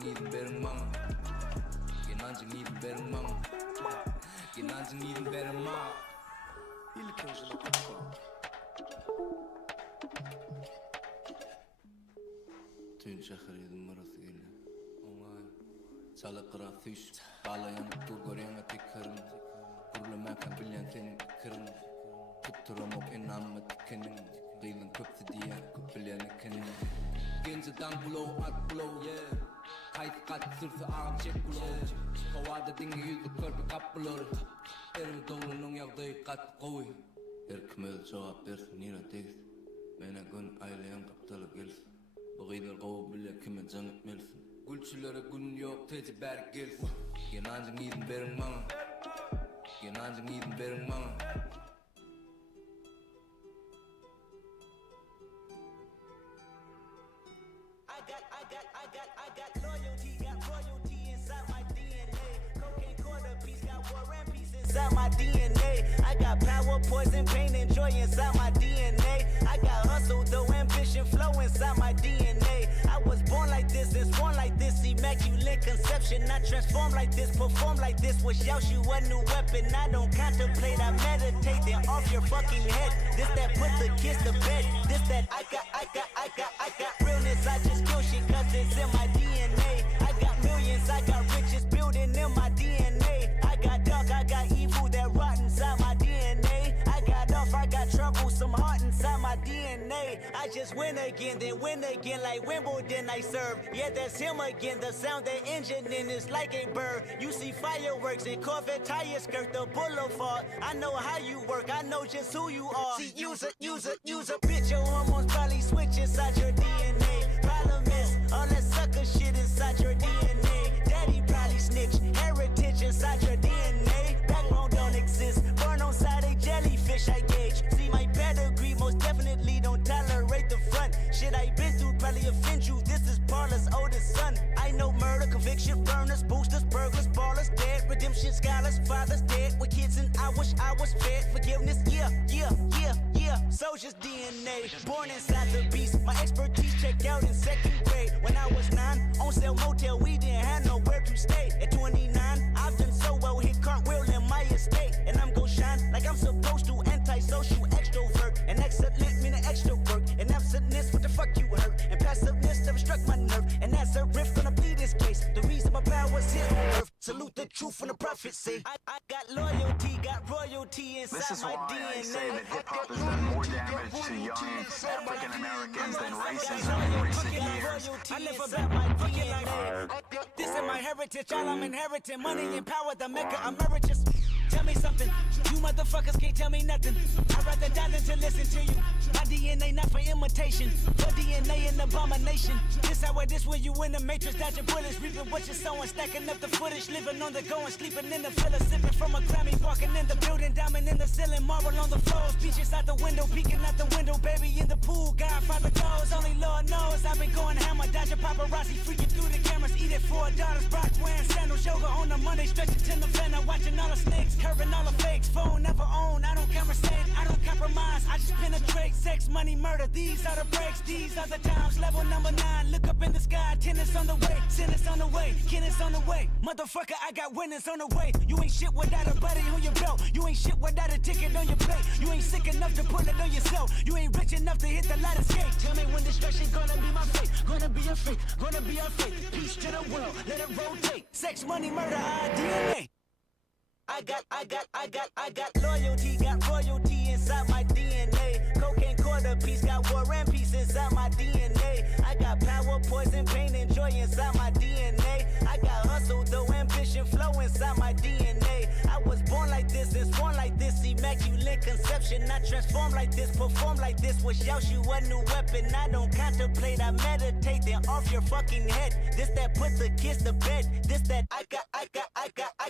Genanjing berengmang, genanjing berengmang, genanjing berengmang. İlk önce bakma. Tün şehir yedim marası gele. Onay, çalı kıratış, bağlayan turgoryan atikırım. Kurulamak bilyen senin kırım. Tutturam ok inamı tikenin. Kıyılın köptü diye köpülyen ikinin. Genci dangulo at blow, yeah. Kayıt kat sırtı ağam çek blow. Kovada dinge yüzü körpü kapılır. Erimi doğrunun yağdığı kat koy. Erkimel cevap versin nira tegiz. Mena gün aileyen kaptalı gelsin. Bıgıydar qovu bile kime can etmelsin. Gülçülere gün yok teci berk gelsin. Genancın iyidin berin bana. Genancın iyidin berin bana. I got loyalty, got royalty inside my DNA. Cocaine quarter piece, got war and peace inside my DNA. I got power, poison, pain, and joy inside my DNA. I got hustle, though ambition flow inside my DNA. I was born like this and sworn like this, immaculate conception. I transform like this, perform like this. Was Yaoshu a new weapon? I don't contemplate, I meditate. Then off your fucking head. This that put the kids to bed. This that I got realness. I just kill shit 'cause it's in my DNA. I got millions, I got riches building in my DNA. I got dark, I got evil that rot inside my DNA. I got off, I got trouble, some heart inside my DNA. I just win again, then win again like Wimbledon I serve. Yeah, that's him again, the sound that engine in is like a bird. You see fireworks and Corvette tires skirt the boulevard. I know how you work, I know just who you are. See, use a bitch, your hormones probably switch inside your DNA. Problem is, all that sucker shit inside your DNA. Daddy probably snitch, heritage inside your DNA. Backbone don't exist, born on side a jellyfish I gauge. See my pedigree, most definitely don't tolerate the front. Shit I been through probably offend you, this is Paula's oldest son. I know murder, conviction, burners, boosters, burglars, ballers, dead. Redemption scholars, fathers dead with kids and I wish I was fed. Forgiveness, yeah. Soldier's DNA, born inside the beast. My expertise checked out in second grade. When I was 9, on sale motel, we didn't have nowhere to stay. At 29, I've done so well, hit cartwheel in my estate. And I'm gon' shine like I'm supposed to, antisocial extrovert. And excellent meaning extra work. And absentness, what the fuck you hurt? And passiveness never struck my nerve. And that's a riff gonna be this case. The reason my power's here on earth. Salute the truth from the prophecy. I got loyalty, got royalty inside This is my why DNA. I say that hip-hop has done more damage to young African Americans than racism in recent years. I live about my fucking life. This is my heritage, all I'm inheriting. Money and power, the mecca emeritus. Tell me something, you motherfuckers can't tell me nothing. I'd rather die than to listen to you. My DNA not for imitation, your DNA an abomination. This how it is when you in the matrix, dodging bullets, reaping what you're sowing, stacking up the footage, living on the go and sleeping in the villa, sipping from a Grammy, walking in the building, diamond in the ceiling, marble on the floors, beaches out the window, peeking out the window, baby in the pool, Godfather goes, only Lord knows I've been going hammer, dodging paparazzi, freaking through the cameras, eat it for $4, Brock wearing sandals, yoga on a Monday, stretching to November, watching all the snakes, curving all the fakes, phone never own, I don't conversate, I don't compromise, I just penetrate, sex, money, murder, these are the breaks, these are the times, level number 9, look up in the sky, tennis on the way, sentence on the way, Kenneth on the way, motherfucker, I got winners on the way, you ain't shit without a buddy on your belt, you ain't shit without a ticket on your plate, you ain't sick enough to pull it on yourself, you ain't rich enough to hit the ladder skate, tell me when destruction gonna be my fate, gonna be a fate, gonna be a fate, peace to the world, let it rotate, sex, money, murder, our DNA. I got loyalty, got royalty inside my DNA. Cocaine quarter piece, got war and peace inside my DNA. I got power, poison, pain, and joy inside my DNA. I got hustle, though ambition flow inside my DNA. I was born like this and sworn like this, immaculate conception. I transform like this, perform like this. Was Yaoshu a new weapon? I don't contemplate, I meditate. Then off your fucking head. This that put the kids to bed. This that I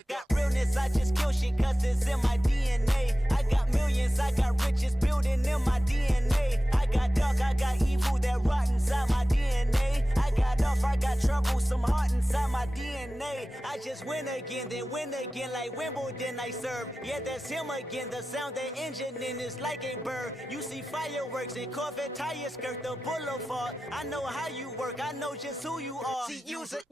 got realness. I just kill shit 'cause it's in my DNA. I got millions, I got riches building in my DNA. I got dark, I got evil that rot inside my DNA. I got off, I got trouble, some heart inside my DNA. I just win again, then win again like Wimbledon I serve. Yeah, that's him again. The sound that engine in is like a bird. You see fireworks and Corvette tires skirt the boulevard. I know how you work, I know just who you are. See, use a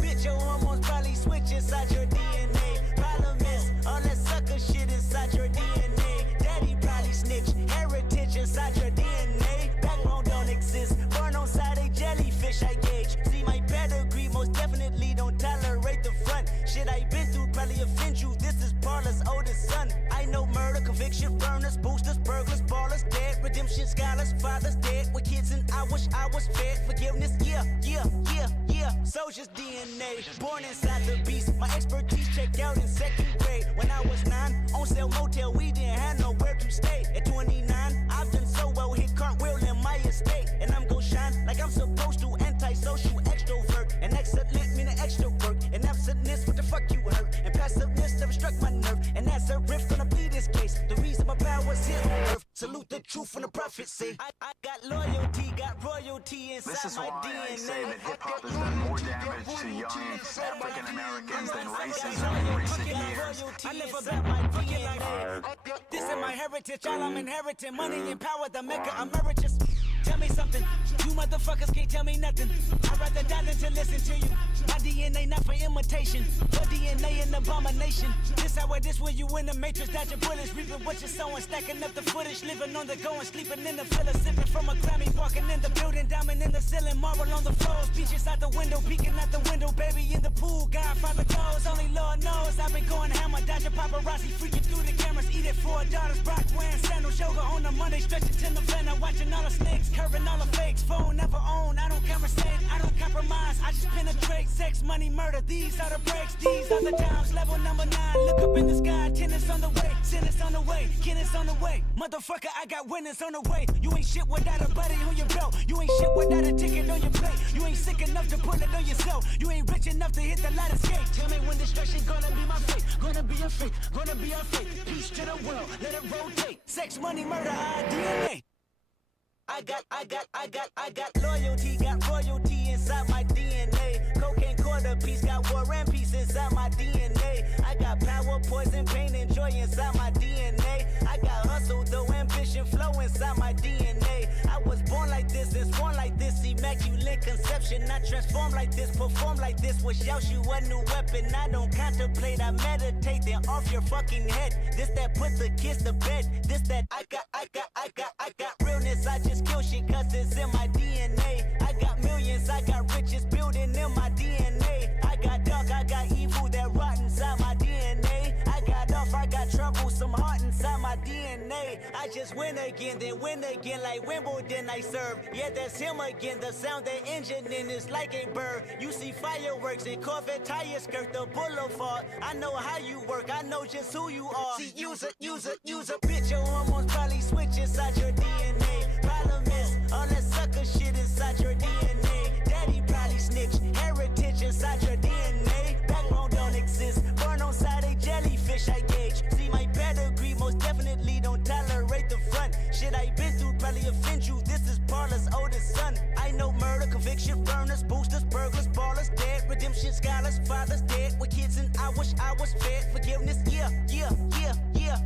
bitch. Your hormones probably switch inside your DNA. Problem is, all that sucker shit inside your DNA. Daddy probably snitch, heritage inside your DNA. Backbone don't exist, born on side a jellyfish I gauge. See my pedigree, most definitely don't tolerate the front. Shit I been through probably offend you. This is Parla's oldest son. I know murder, conviction, burners, boosters, burglars, ballers, dead, redemption, scholars, fathers dead with kids, and I wish I was fed. Forgiveness, yeah. Soldier's DNA, born inside the beast. My expertise checked out in second grade. When I was 9, on sale motel, we didn't have nowhere to stay. At 29, I've done so well, hit cartwheel in my estate. And I'm gon' shine like I'm supposed to, antisocial extrovert. And excellent meaning extra work. And absentness, what the fuck you hurt? And passiveness never struck my nerve. And that's a riff gonna be this case. The reason my power's here on earth. Salute the truth from the prophets say. I got loyalty, got royalty inside This is my why DNA. I say that hip-hop has done more damage to young African Americans than racism in recent years. I live about my DNA. This is my heritage, all I'm inheriting. Money and power, the Mecca emeritus. Tell me something, you motherfuckers can't tell me nothing. I'd rather die than to listen to you. My DNA not for imitation, your DNA an abomination. This how this where you in the matrix, dodging bullets, reaping what you're sowing, stacking up the footage, living on the go and sleeping in the villa, sipping from a Grammy, walking in the building, diamond in the ceiling, marble on the floors, beaches out the window, peeking out the window, baby in the pool, Godfather goes, only Lord knows. I've been going hammer, dodging paparazzi, freaking through the cameras, eat it for $4, Brock wearing sandals, yoga on the Monday, stretching to November, watching all the snakes, curving all the fakes, phone never own, I don't conversate, I don't compromise, I just penetrate, sex, money, murder, these are the breaks, these are the times, level number 9, look up in the sky, tennis on the way, sentence on the way, Kenneth on the way, motherfucker, I got winners on the way, you ain't shit without a buddy on your belt, you ain't shit without a ticket on your plate, you ain't sick enough to pull it on yourself, you ain't rich enough to hit the ladder skate, tell me when destruction gonna be my fate, gonna be a fate, gonna be a fate, peace to the world, let it rotate, sex, money, murder, our DNA. I got loyalty, got royalty inside my DNA. Cocaine quarter piece, got war and peace inside my DNA. I got power, poison, pain, and joy inside my DNA. I got hustle, though ambition, flow inside my DNA. I was born like this and sworn like this, immaculate conception. I transform like this, perform like this, wish out you a new weapon. I don't contemplate, I meditate, then off your fucking head. This that put the kids to bed. This that I got realness, I just kill shit cause it's in my DNA. I got millions, I got riches building in my DNA. I got dark, I got evil that rot inside my DNA. I got off, I got trouble, some heart inside my DNA. I just win again, then win again like Wimbledon I serve. Yeah, that's him again, the sound that engine in is like a bird. You see fireworks and Corvette tires skirt the boulevard. I know how you work, I know just who you are. See, use a bitch, your hormones probably switch inside your DNA. Problem is, all that sucker shit inside your DNA. Daddy probably snitch, heritage inside your DNA. Backbone don't exist, born on side a jellyfish I gauge. See my pedigree, most definitely don't tolerate the front. Shit I been through probably offend you. This is Parla's oldest son. I know murder, conviction, burners, boosters, burglars, ballers, dead, redemption, scholars, fathers dead with kids, and I wish I was fed. Forgiveness, yeah.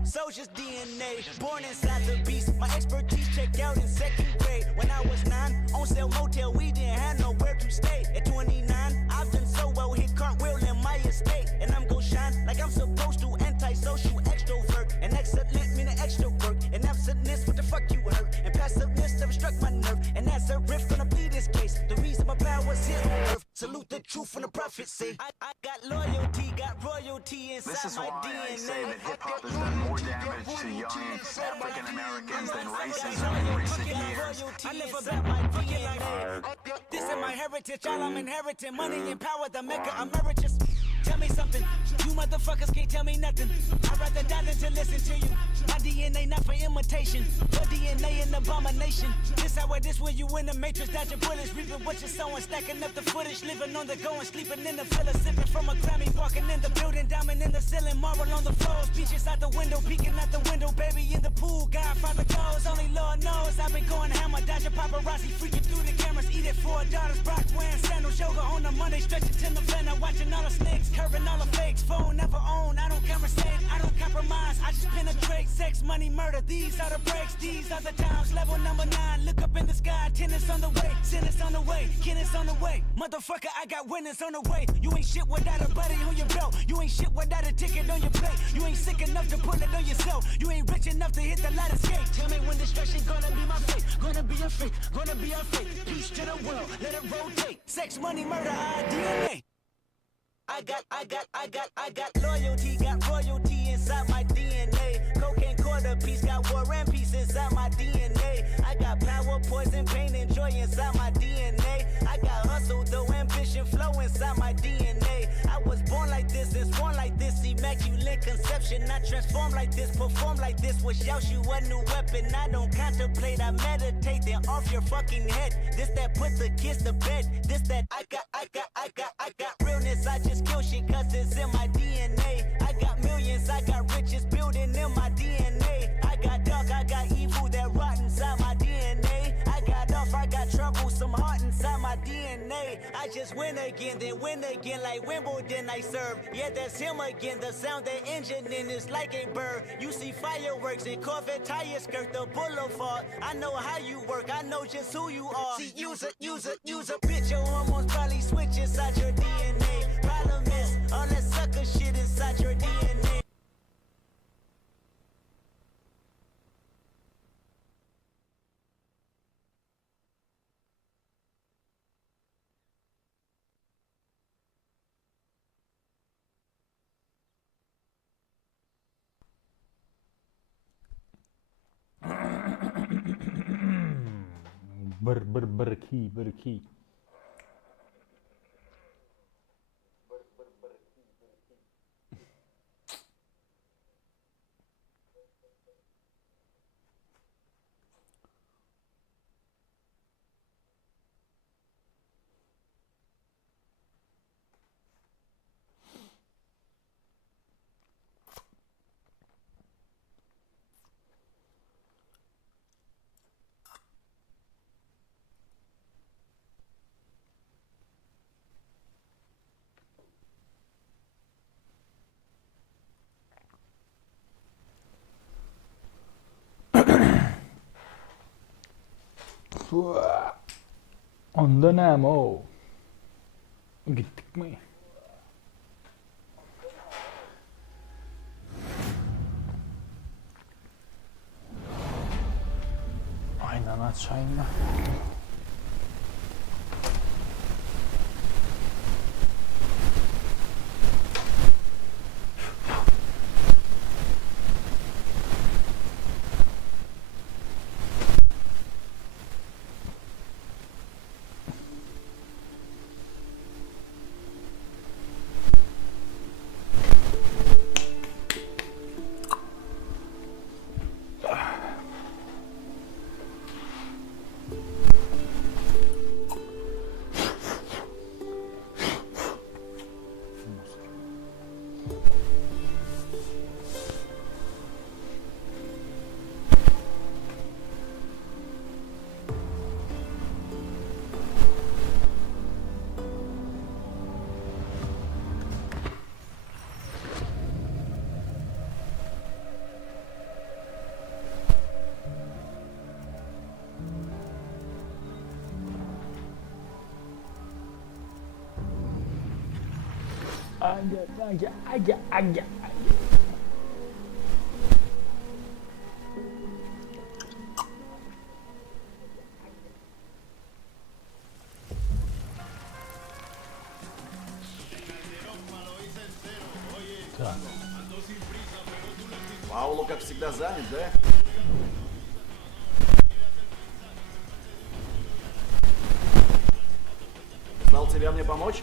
Soldier's DNA, born inside the beast. My expertise checked out in second grade. When I was 9, on sale motel, we didn't have nowhere to stay. At 29, I've done so well, hit cartwheel in my estate. And I'm gon' shine like I'm supposed to, antisocial extrovert. And excellent meaning extra work. And absentness, what the fuck you hurt? And passiveness never struck my nerve. And that's a riff gonna be this case. The reason my power's here on earth. Salute the truth from the prophets say. I got loyalty, got royalty inside This is my why DNA. I say that hip-hop has done more damage to young African Americans than racism in recent years. I live about my DNA. This is my heritage, all I'm inheriting. Money and power, the Mecca emeritus. Tell me something, you motherfuckers can't tell me nothing. I'd rather die than to listen to you. My DNA not for imitation. Your DNA an abomination. This how it is when you in the matrix, dodging bullets, reaping what you're sowing, stacking up the footage, living on the go and sleeping in the villa, sipping from a Grammy, walking in the building, diamond in the ceiling, marble on the floors, beaches out the window, peeking out the window, baby in the pool, Godfather goes, only Lord knows. I've been going hammer, dodging paparazzi, freaking through the cameras, eat it $4, Brock wearing sandals, yoga on a Monday, stretching to November, watching all the snakes, curving all the fakes, phone never own, I don't conversate, I don't compromise, I just penetrate, sex, money, murder, these are the breaks, these are the times, level number 9, look up in the sky, tennis on the way, sentence on the way, Kenneth on the way, motherfucker, I got winners on the way, you ain't shit without a buddy on your belt, you ain't shit without a ticket on your plate, you ain't sick enough to put it on yourself, you ain't rich enough to hit the ladder skate, tell me when destruction gonna be my fate, gonna be a fate, gonna be a fate, peace to the world, let it rotate, sex, money, murder, DNA. I got loyalty, got royalty inside my DNA. Cocaine quarter piece, got war and peace inside my DNA. I got power, poison, pain, and joy inside my DNA. I got hustle, though ambition, flow inside my DNA. I was born like this and born like this, immaculate conception. I transform like this, perform like this. Wish out you a new weapon. I don't contemplate, I meditate. Then off your fucking head. This that put the kids to bed. This that I got realness. I just kill shit cause it's in my DNA. I got millions, I got riches building in my DNA. I got dark, I got evil that rot inside my DNA. I got off, I got trouble, some heart inside my DNA. I just win again, then win again like Wimbledon I serve. Yeah, that's him again, the sound that engine in is like a bird. You see fireworks and Corvette tires skirt the boulevard. I know how you work, I know just who you are. See, use a bitch, your hormones probably switch inside your DNA. Problem is, all that sucker shit inside your DNA. Berki. Onda ne ama o? Gittik mi? Aynen aşağı inme. Aga. Пауло, как всегда, занят, да? Знал тебя мне помочь?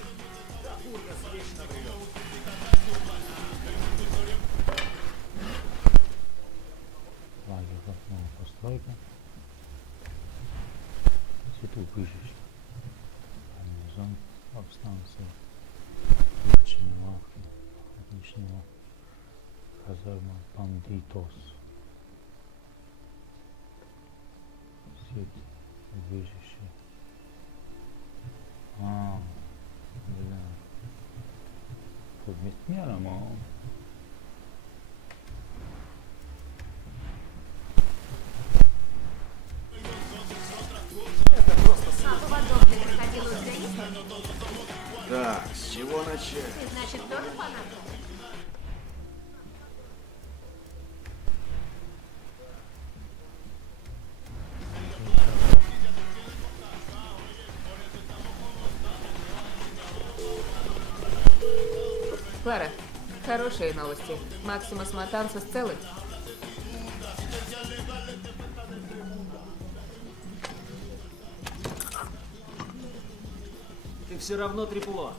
Лагерь, новая постройка. Цвет убежища. Гарнизон, повстанцы, личные лавки, отличного казарма бандитос. Сеть, убежище. Бля. Тут вместе мера, мол. Так, с чего начать? Значит, тоже фанат? Клара, хорошие новости. Максимус Матансос целый. Ты все равно трепло.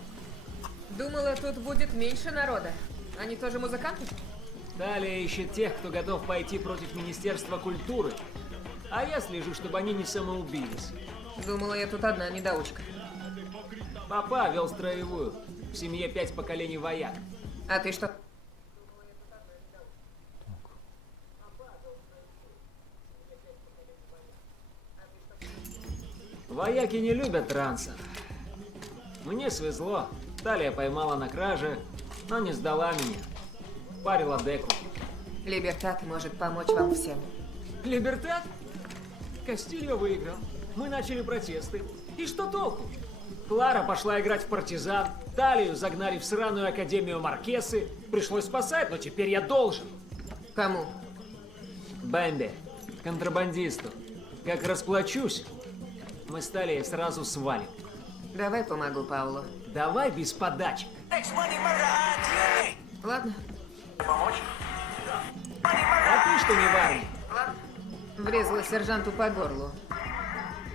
Думала, тут будет меньше народа. Они тоже музыканты? Далее ищет тех, кто готов пойти против Министерства культуры. А я слежу, чтобы они не самоубились. Думала, я тут одна недоучка. Папа вел строевую. В семье 5 поколений вояк. А ты что? Вояки не любят трансов. Мне свезло. Талия поймала на краже, но не сдала меня. Парила деку. Либертат может помочь вам всем. Либертат? Кастильо выиграл. Мы начали протесты. И что толку? Клара пошла играть в партизан. Талию загнали в сраную Академию Маркесы. Пришлось спасать, но теперь я должен. Кому? Бэмби. Контрабандисту. Как расплачусь, мы с Талией сразу свалим. Давай помогу Паулу. Давай без подачек. Ладно. А ты что не в армии? Врезала сержанту по горлу.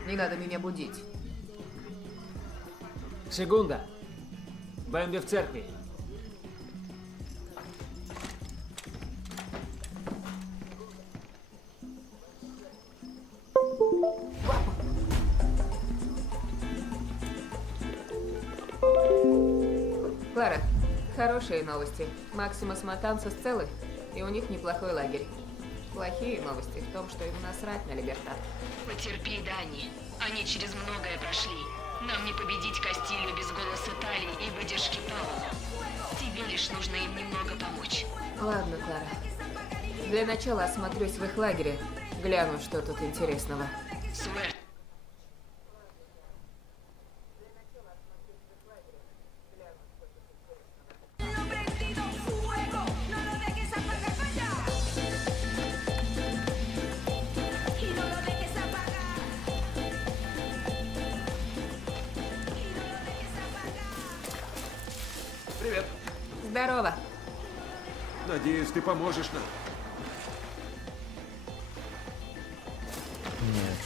Не надо меня будить. Секунда. Бэмби в церкви. Клара, хорошие новости. Максимус Матансос целый, и у них неплохой лагерь. Плохие новости в том, что им насрать на Либертат. Потерпи, Дани. Они через многое прошли. Нам не победить Кастилью без голоса Талии и выдержки Паула. Тебе лишь нужно им немного помочь. Ладно, Клара. Для начала осмотрюсь в их лагере. Гляну, что тут интересного. Суэр. Привет. Здорово. Надеюсь, ты поможешь нам. Нет.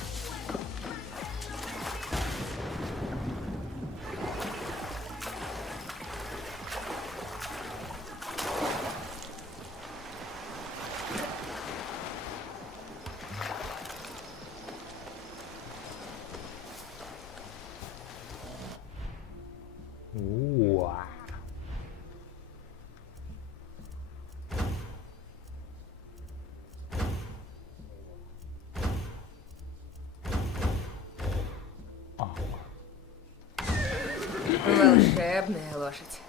Уа. Волшебная лошадь.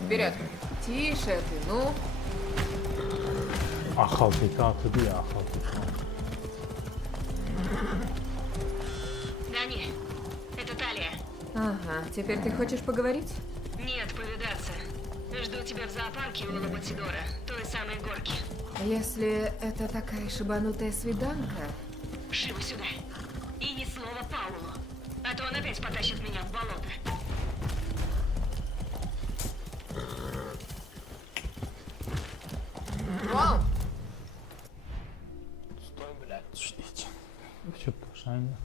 Вперед. Тише ты, ну. Ахалтикатı diye ахалтикатı. Дани, это Талия. Ага, теперь ты хочешь поговорить? Нет, повидаться. Жду тебя в зоопарке у Лабатидора, той самой горки. Если это такая шибанутая свиданка... Живо сюда. И ни слова Паулу. А то он опять потащит меня в болото. Вау! Sтой, блядь, ждите. Все пошайно.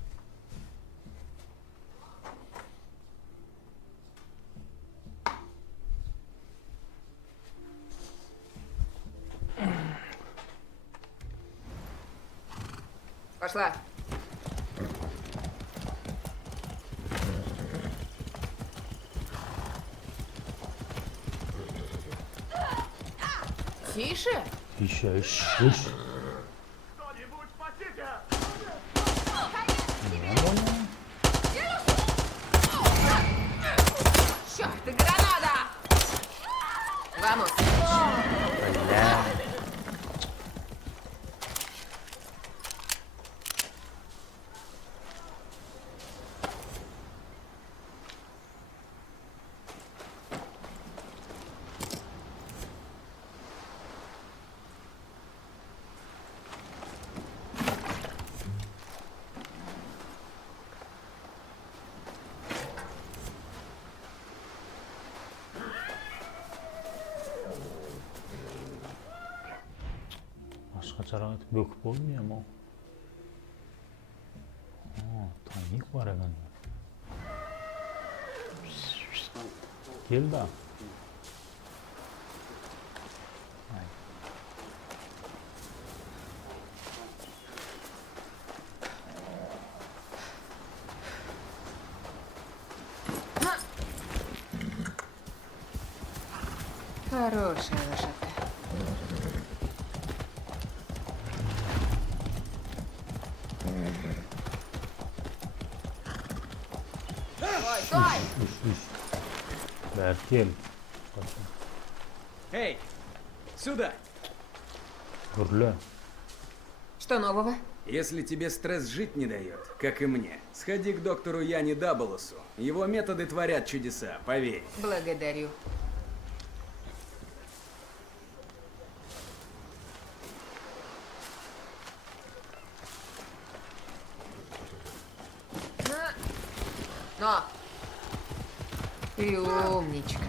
Тише. Еще. Черт, граната! Вамос. Бля. Başka böküp olmuyor mu? Tanyik var hemen. Gel da. Хорошая лошадка. Стой! Berk gel. Эй, сюда! Гурле. Что нового? Если тебе стресс жить не дает, как и мне, сходи к доктору Яни Даблосу. Его методы творят чудеса, поверь. Благодарю. Но! Ты умничка.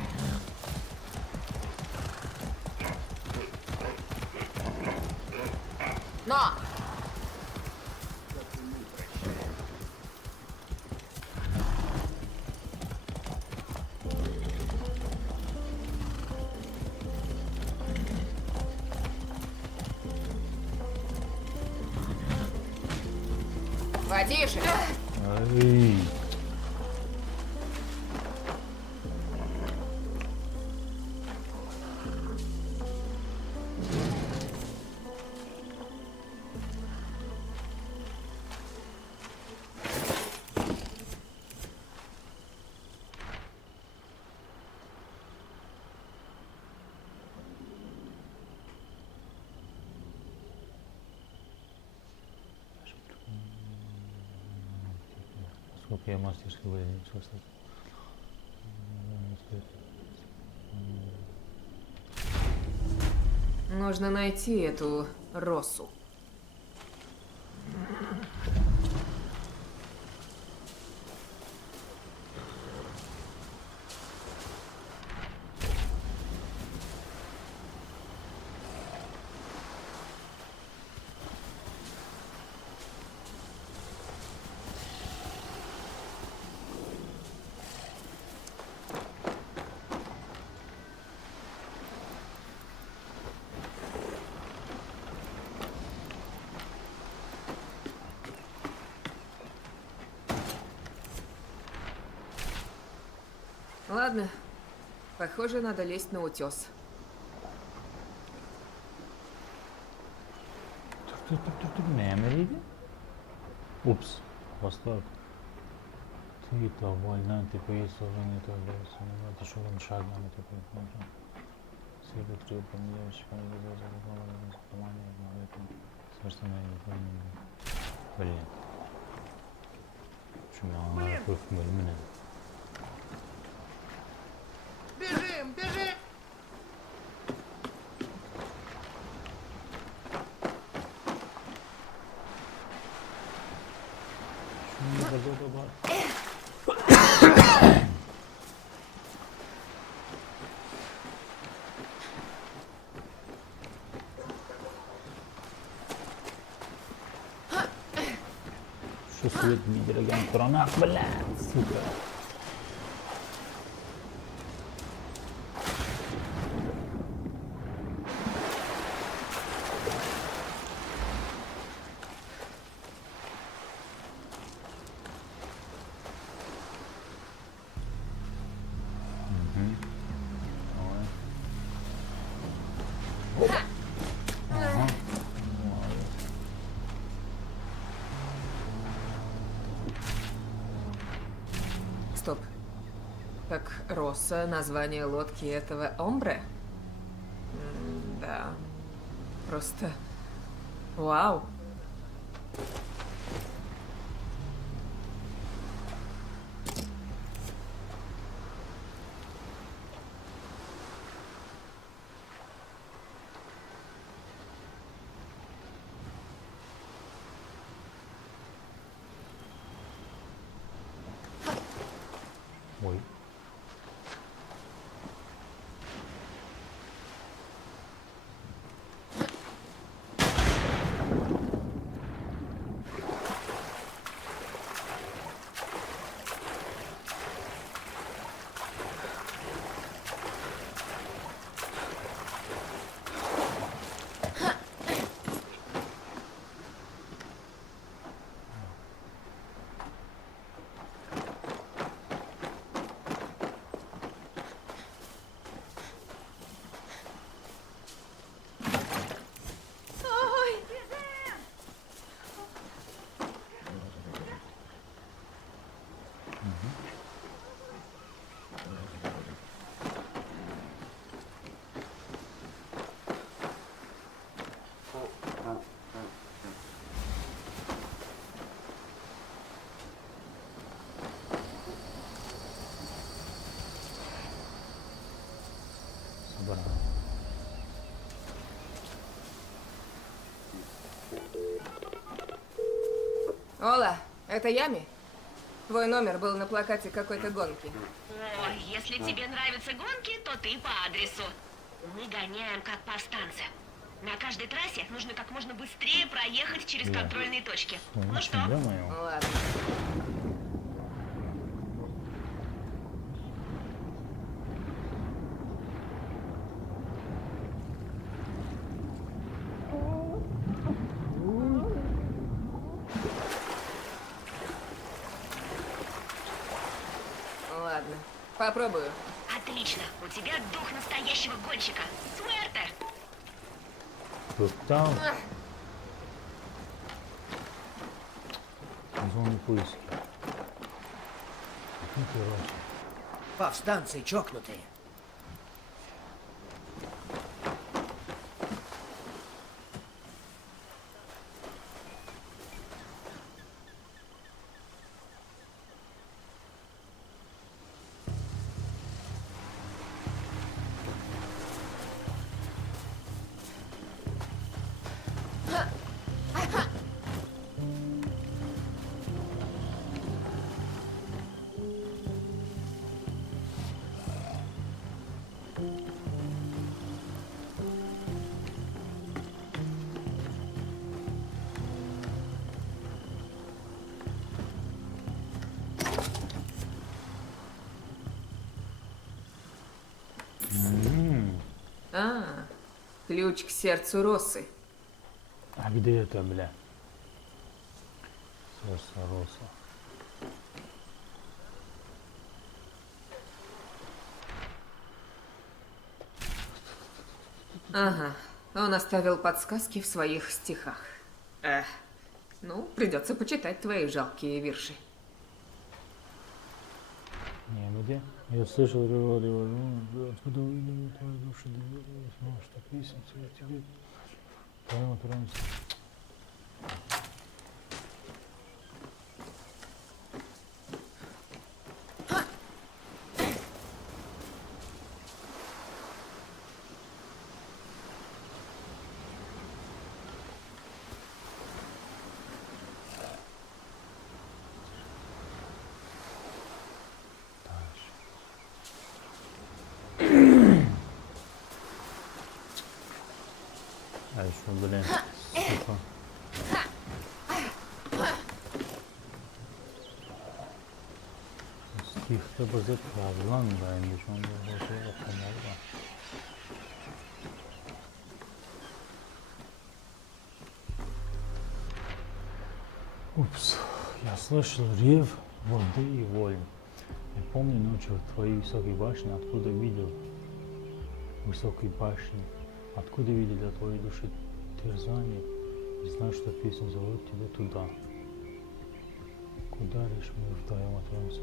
Но! Потише! Ай. Сколько я мастерски выделил, кстати. Нужно найти эту Росу. Ладно, похоже, надо лезть на утес. Memory? Упс, восторг. Ты довольна, ты поесть уже не то, это что он шагом, это можно. Среди трех девочек, они за команду, но это совершенно не понимаю. Блин. Почему она такой хмельный? Бежим, бежим! Что свет видели, корона, блядь, сука. Давай. Стоп. Так Росса — название лодки этого омбре? Да. Просто... Вау. Ой. Собрал. Ола, это Ями? Твой номер был на плакате какой-то гонки. Ой, если тебе нравятся гонки, то ты по адресу. Мы гоняем как повстанцы. На каждой трассе нужно как можно быстрее проехать через контрольные точки. Ну что? Ладно. Ладно, попробую. Отлично. У тебя дух настоящего гонщика. Суэрте! Тут там. Зоны поиски. Ну, короче. Повстанцы чокнутые. А, ключ к сердцу Россы. А где это, бля? Сердце Росса. Ага, он оставил подсказки в своих стихах. Ну, придется почитать твои жалкие вирши. Не, где? Я слышал революцию, откуда выйдет твоя душа, знал, что песен тебе твоего транса. А еще, блин, сука. Stihte bizi kavlanmaymış, onda hoca yapamalı. Упс, я слышал рев воды и вонь. Я помню ночью в твоей высокой башне, откуда видел высокой башни, откуда видели от твоей души терзание, и знаю, что песня зовут тебя туда. Куда лишь мы вдвоем отправимся?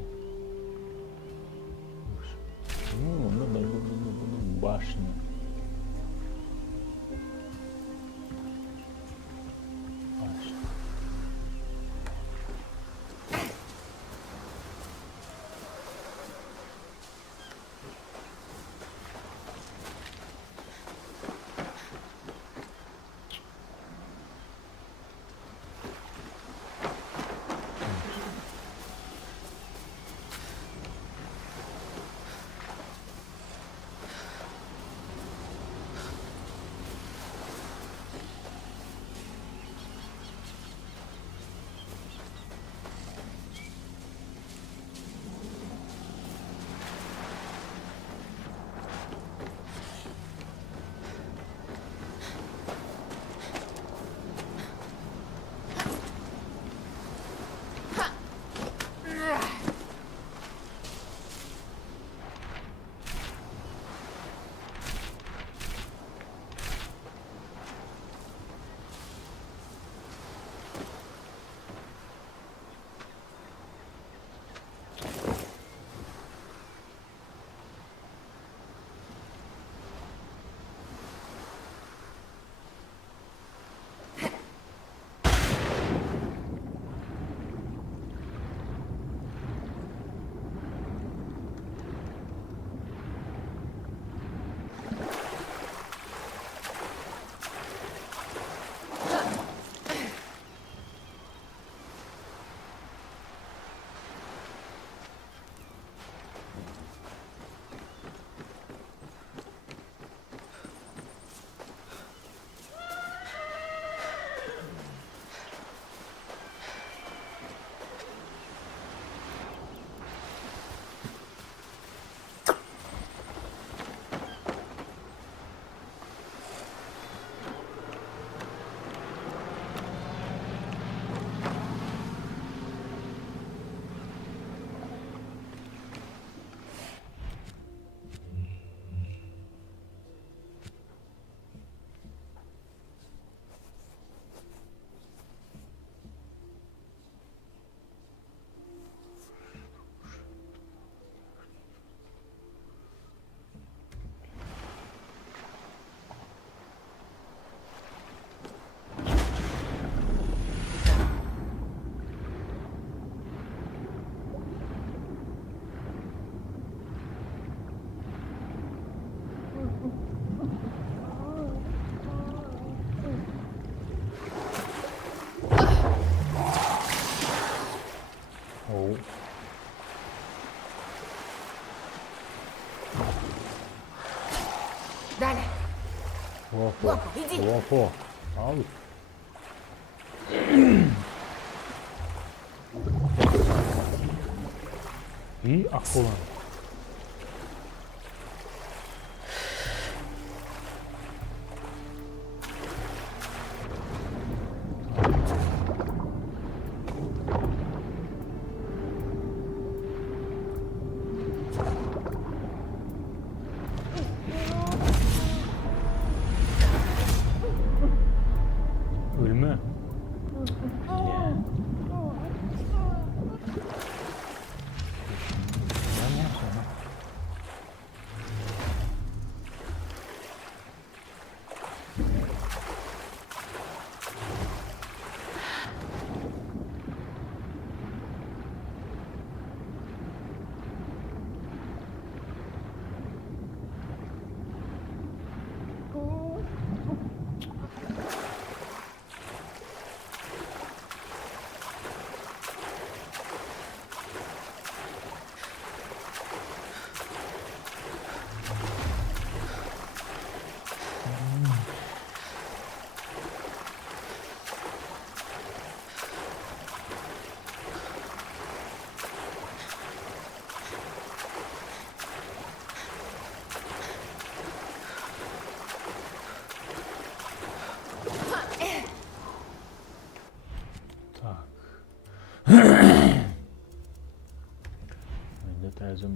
Башня. Башня. Далее. Лопо. Иди. Лопо. Al. İyi akıllan. Ölme.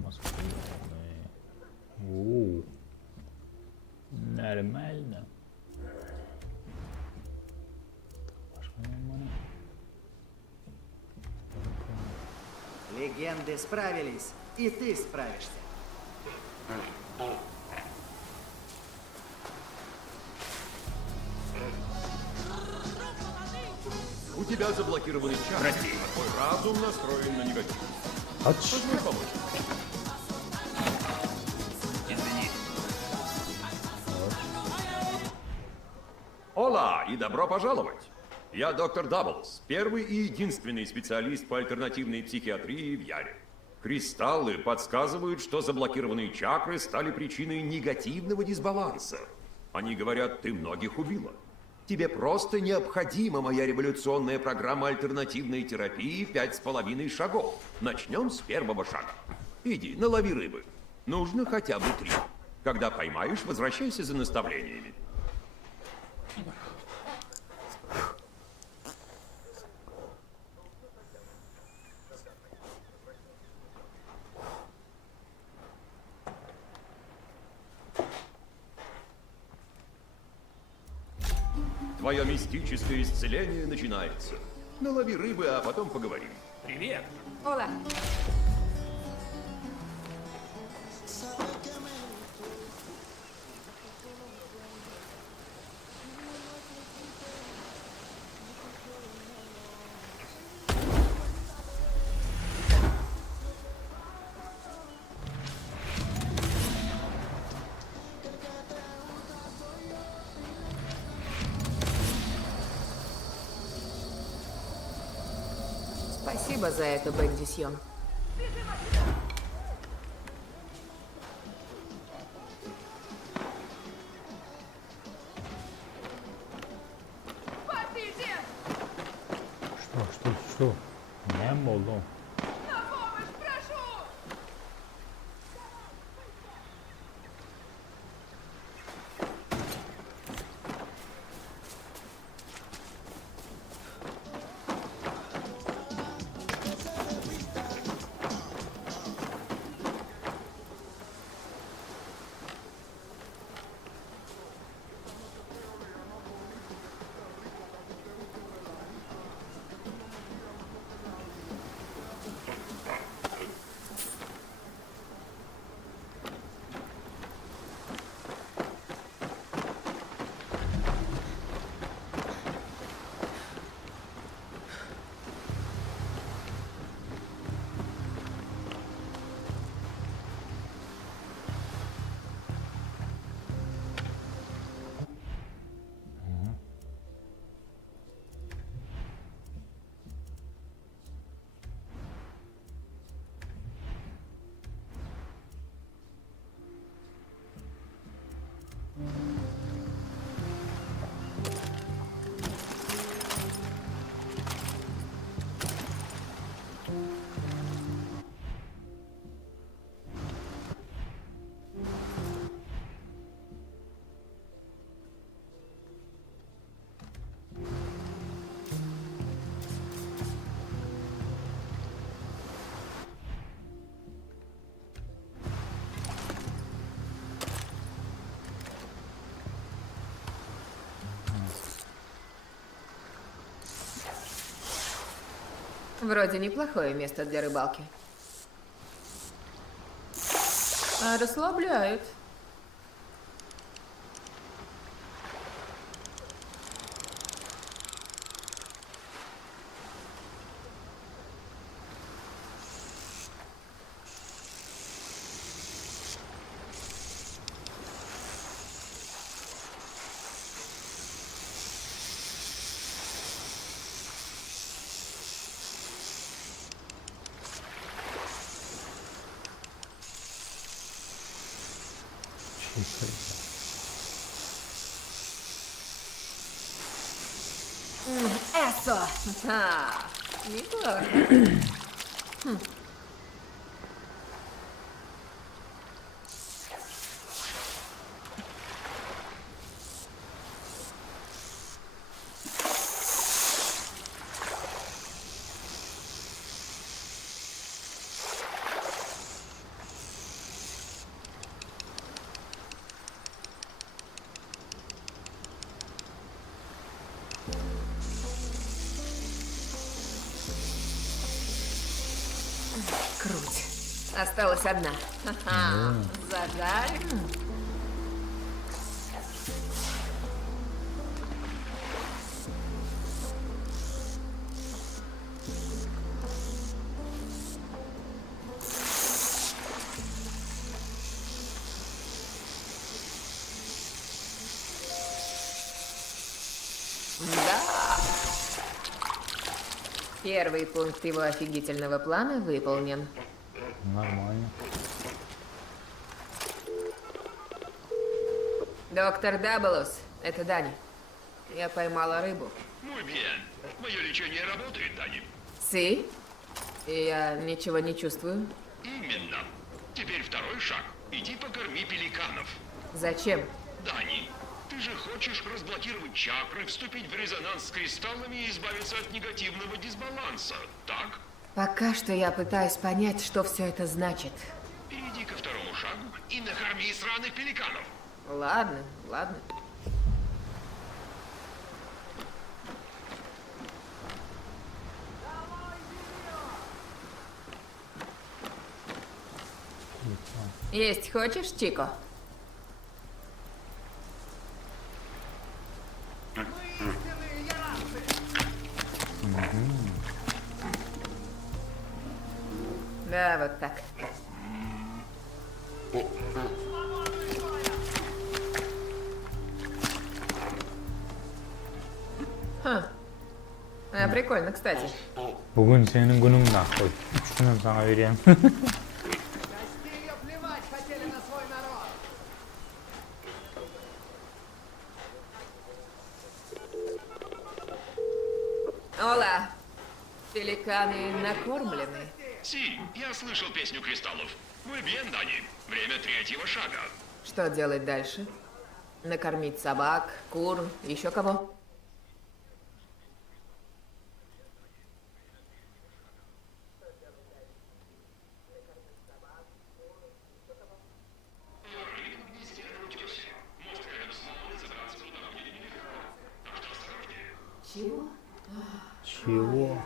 Маска. О, нормально. Легенды справились, и ты справишься. У тебя заблокированный чат. Прости. Твой разум настроен на негатив. Ач. Можно помочь? Извини. Ола и добро пожаловать. Я доктор Даблс, первый и единственный специалист по альтернативной психиатрии в Яре. Кристаллы подсказывают, что заблокированные чакры стали причиной негативного дисбаланса. Они говорят, ты многих убила. Тебе просто необходима моя революционная программа альтернативной терапии 5,5 шагов. Начнем с первого шага. Иди, налови рыбы. Нужно хотя бы 3. Когда поймаешь, возвращайся за наставлениями. Твое мистическое исцеление начинается. Налови рыбы, а потом поговорим. Привет. Ола. Спасибо за это, Бендисьон. Что? Не oldu? Вроде неплохое место для рыбалки. А расслабляет. Eso! А, неплохо. Круть. Осталась одна. Ха-ха. Зажарь. Да. Первый пункт его офигительного плана выполнен. Нормально. Доктор Даблос, это Дани. Я поймала рыбу. Muy bien. Мое лечение работает, Дани. Си? И я ничего не чувствую. Именно. Теперь второй шаг. Иди покорми пеликанов. Зачем? Дани, ты же хочешь разблокировать чакры, вступить в резонанс с кристаллами и избавиться от негативного дисбаланса, так? Пока что я пытаюсь понять, что все это значит. Перейди ко второму шагу и накорми сраных пеликанов. Ладно, ладно. Есть хочешь, Чико? Да, вот так. Прикольно, кстати. Bugün senin günün nakol. 3 günüm sana vereyim. Ола, пеликаны накормлены. Си, я слышал песню кристаллов. Muy bien, Дани. Время третьего шага. Что делать дальше? Накормить собак, кур, еще кого? Чего? Чего?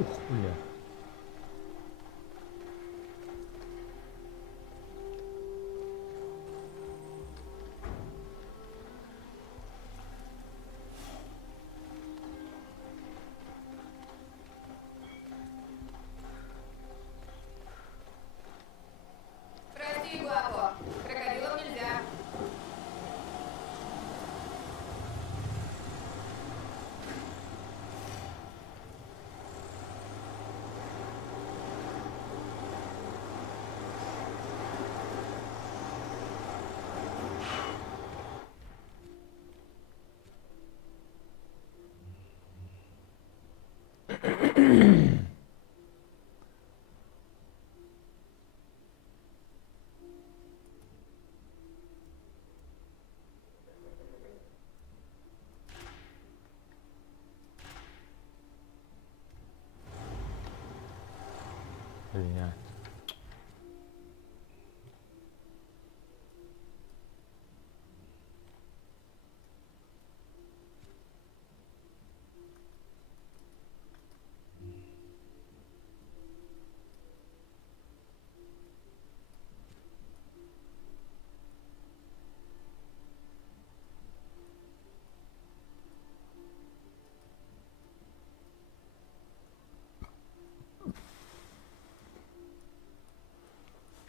Ух, бля. Прости, Гуапо. Крокодилам нельзя. Блядь.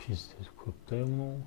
Пиздец, көп та ему.